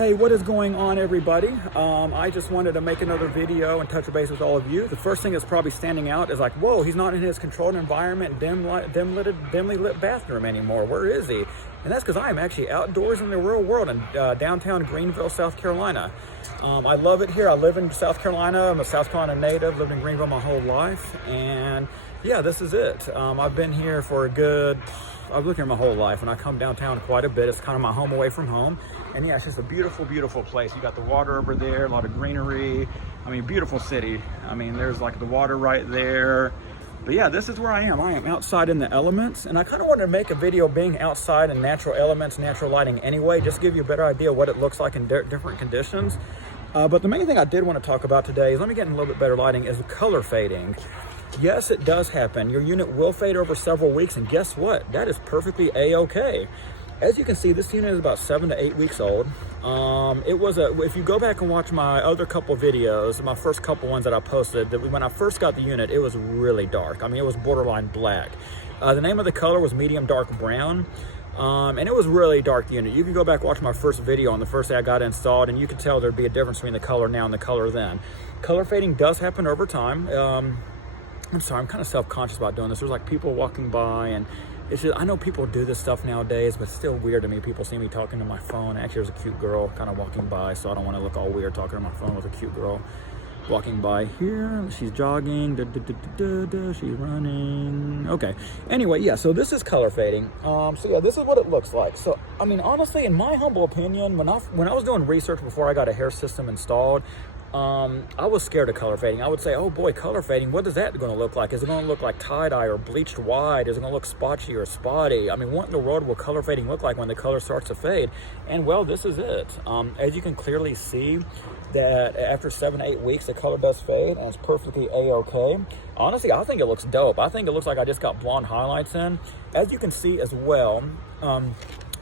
Hey, what is going on, everybody? I just wanted to make another video and touch base with all of you. The first thing that's probably standing out is like, whoa, he's not in his controlled environment, dimly lit bathroom anymore. Where is he? And that's because I am actually outdoors in the real world in downtown Greenville, South Carolina. I love it here. I live in South Carolina. I'm a South Carolina native, lived in Greenville my whole life. And yeah, this is it. I've been here for I've lived here my whole life, and I come downtown quite a bit. It's kind of my home away from home. And yeah, it's just a beautiful, beautiful place. You got the water over there, a lot of greenery. I mean, beautiful city. I mean, there's like the water right there. But yeah, this is where I am. I am outside in the elements, and I kind of wanted to make a video being outside in natural elements, natural lighting anyway, just give you a better idea what it looks like in different conditions. But the main thing I did want to talk about today is, let me get in a little bit better lighting, is color fading. Yes, it does happen. Your unit will fade over several weeks, and guess what? That is perfectly a-okay. As you can see, this unit is about 7 to 8 weeks old. If you go back and watch my other couple videos, my first couple ones that I posted, when I first got the unit, it was really dark. I mean, it was borderline black. The name of the color was medium dark brown. And it was really dark unit. You can go back and watch my first video on the first day I got installed, and you can tell there'd be a difference between the color now and the color then. Color fading does happen over time. I'm sorry, I'm kind of self-conscious about doing this. There's like people walking by, and it's just, I know people do this stuff nowadays, but it's still weird to me. People see me talking to my phone. Actually, there's a cute girl kind of walking by, so I don't want to look all weird talking to my phone with a cute girl walking by here. She's jogging, she's running. Okay, anyway, yeah, so this is color fading. So yeah, this is what it looks like. So I mean, honestly, in my humble opinion, when I was doing research before I got a hair system installed, I was scared of color fading. I would say, oh boy, color fading, what is that going to look like? Is it going to look like tie-dye or bleached white? Is it going to look spotchy or spotty? I mean, what in the world will color fading look like when the color starts to fade? And well, this is it. As you can clearly see, that after 7 to 8 weeks, the color does fade, and it's perfectly a-okay. Honestly, I think it looks dope. I think it looks like I just got blonde highlights in. As you can see as well,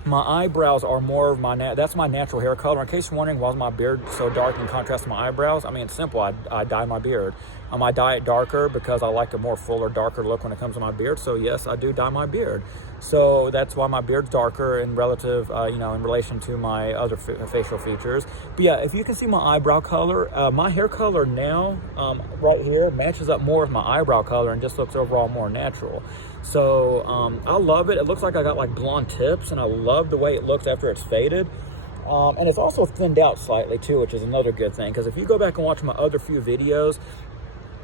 my eyebrows are more of that's my natural hair color. In case you're wondering, why is my beard so dark in contrast to my eyebrows? I mean, it's simple. I dye my beard. I dye it darker because I like a more fuller, darker look when it comes to my beard. So yes, I do dye my beard. So that's why my beard's darker in relative, in relation to my other facial features. But yeah, if you can see my eyebrow color, my hair color now, right here, matches up more with my eyebrow color and just looks overall more natural. So I love it. It looks like I got like blonde tips, and I love the way it looks after it's faded. And it's also thinned out slightly too, which is another good thing, because if you go back and watch my other few videos,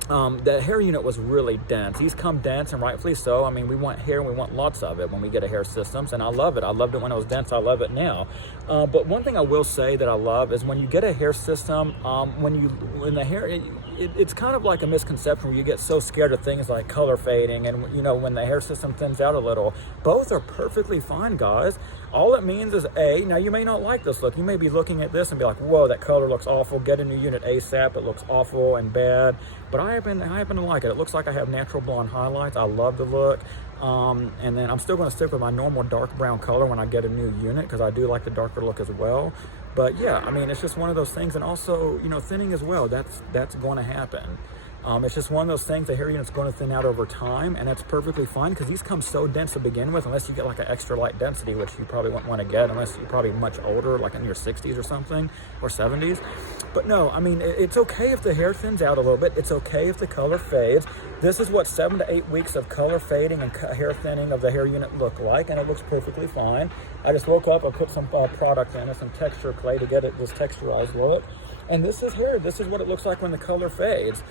the hair unit was really dense. He's come dense, and rightfully so. I mean, we want hair, and we want lots of it when we get a hair systems, and I love it. I loved it when it was dense. I love it now. But one thing I will say that I love is when you get a hair system, when the hair, it's kind of like a misconception where you get so scared of things like color fading, and when the hair system thins out a little. Both are perfectly fine, guys. All it means is now you may not like this look. You may be looking at this and be like, whoa, that color looks awful. Get a new unit ASAP. It looks awful and bad. But I happen to like it. It looks like I have natural blonde highlights. I love the look. And then I'm still going to stick with my normal dark brown color when I get a new unit, because I do like the darker look as well. But yeah, I mean, it's just one of those things. And also, thinning as well, that's going to happen. It's just one of those things. The hair unit's going to thin out over time, and that's perfectly fine, because these come so dense to begin with, unless you get like an extra light density, which you probably won't want to get unless you're probably much older, like in your 60s or something, or 70s. But no, I mean, it's okay if the hair thins out a little bit. It's okay if the color fades. This is what 7 to 8 weeks of color fading and hair thinning of the hair unit look like, and it looks perfectly fine. I just woke up, I put some product in it, some texture clay to get it this texturized look. And this is hair. This is what it looks like when the color fades.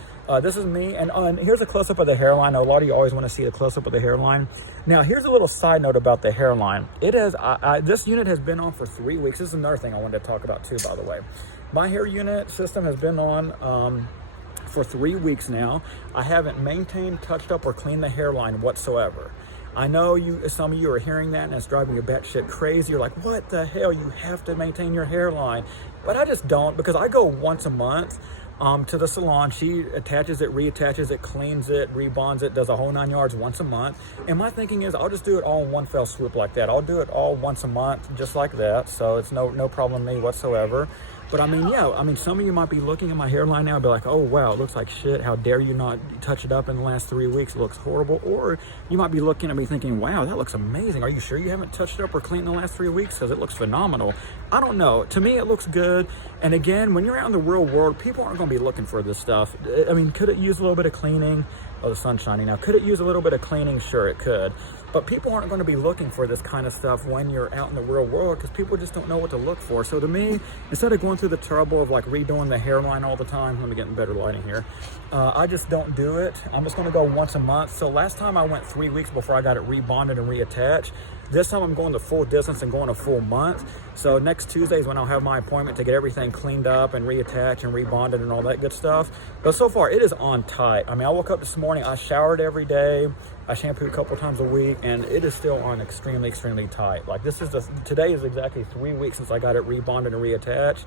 This is me, and here's a close-up of the hairline. A lot of you always want to see the close-up of the hairline. Now, here's a little side note about the hairline. This unit has been on for 3 weeks. This is another thing I wanted to talk about too, by the way. My hair unit system has been on for 3 weeks now. I haven't maintained, touched up, or cleaned the hairline whatsoever. I know some of you are hearing that, and it's driving you batshit crazy. You're like, what the hell? You have to maintain your hairline. But I just don't, because I go once a month to the salon. She attaches it, reattaches it, cleans it, rebonds it, does a whole 9 yards once a month. And my thinking is, I'll just do it all in one fell swoop like that. I'll do it all once a month, just like that. So it's no problem to me whatsoever. But I mean, yeah, I mean, some of you might be looking at my hairline now and be like, oh, wow, it looks like shit. How dare you not touch it up in the last 3 weeks? It looks horrible. Or you might be looking at me thinking, wow, that looks amazing. Are you sure you haven't touched it up or cleaned in the last 3 weeks? Because it looks phenomenal. I don't know. To me, it looks good. And again, when you're out in the real world, people aren't going to be looking for this stuff. I mean, could it use a little bit of cleaning? Oh, the sun's shining now. Could it use a little bit of cleaning? Sure, it could. But people aren't going to be looking for this kind of stuff when you're out in the real world because people just don't know what to look for. So to me, instead of going through the trouble of like redoing the hairline all the time, let me get in better lighting here. I just don't do it. I'm just going to go once a month. So last time I went 3 weeks before I got it rebonded and reattached. This time I'm going the full distance and going a full month. So next Tuesday is when I'll have my appointment to get everything cleaned up and reattached and rebonded and all that good stuff. But so far it is on tight. I mean, I woke up this morning, I showered every day. I shampoo a couple times a week, and it is still on extremely, extremely tight. Like today is exactly 3 weeks since I got it rebonded and reattached.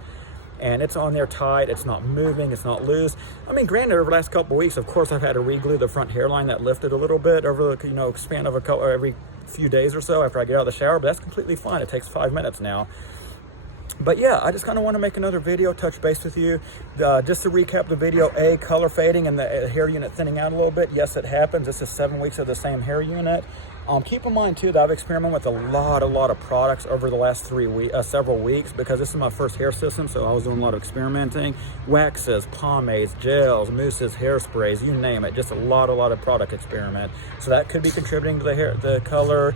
And it's on there tight, it's not moving, it's not loose. I mean, granted, over the last couple of weeks, of course, I've had to re-glue the front hairline that lifted a little bit over the, span of every few days or so after I get out of the shower, but that's completely fine. It takes 5 minutes now. But yeah, I just kind of want to make another video, touch base with you. Just to recap the video, color fading and the hair unit thinning out a little bit. Yes, it happens. This is 7 weeks of the same hair unit. Keep in mind too that I've experimented with a lot of products over the last several weeks because this is my first hair system, so I was doing a lot of experimenting. Waxes, pomades, gels, mousses, hairsprays, you name it. Just a lot of product experiment. So that could be contributing to the color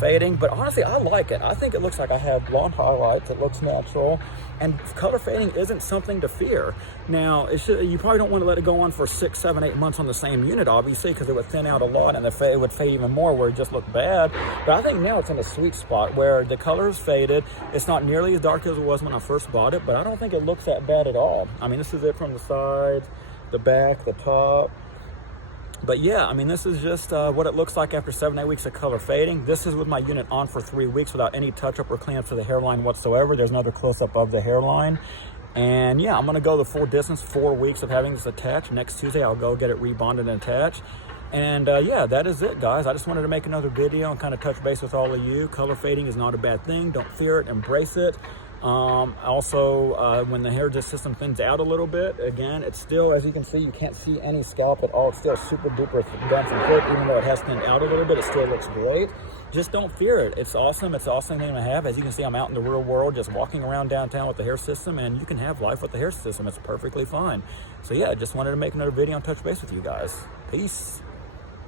fading. But honestly, I like it. I think it looks like I have blonde highlights. It looks natural. And color fading isn't something to fear. Now, you probably don't want to let it go on for 6, 7, 8 months on the same unit, obviously, because it would thin out a lot and it would fade even more where it just looked bad. But I think now it's in a sweet spot where the color is faded. It's not nearly as dark as it was when I first bought it, but I don't think it looks that bad at all. I mean, this is it from the sides, the back, the top. But yeah, I mean, this is just what it looks like after 7, 8 weeks of color fading. This is with my unit on for 3 weeks without any touch-up or cleanup to the hairline whatsoever. There's another close-up of the hairline. And yeah, I'm going to go the full distance, 4 weeks of having this attached. Next Tuesday, I'll go get it rebonded and attached. And yeah, that is it, guys. I just wanted to make another video and kind of touch base with all of you. Color fading is not a bad thing. Don't fear it. Embrace it. Also, when the hair system thins out a little bit, again, it's still, as you can see, you can't see any scalp at all. It's still super duper dense and thick. Even though it has thinned out a little bit, it still looks great. Just don't fear it. It's awesome. It's an awesome thing to have. As you can see, I'm out in the real world just walking around downtown with the hair system, and you can have life with the hair system. It's perfectly fine. So yeah, just wanted to make another video and touch base with you guys. Peace.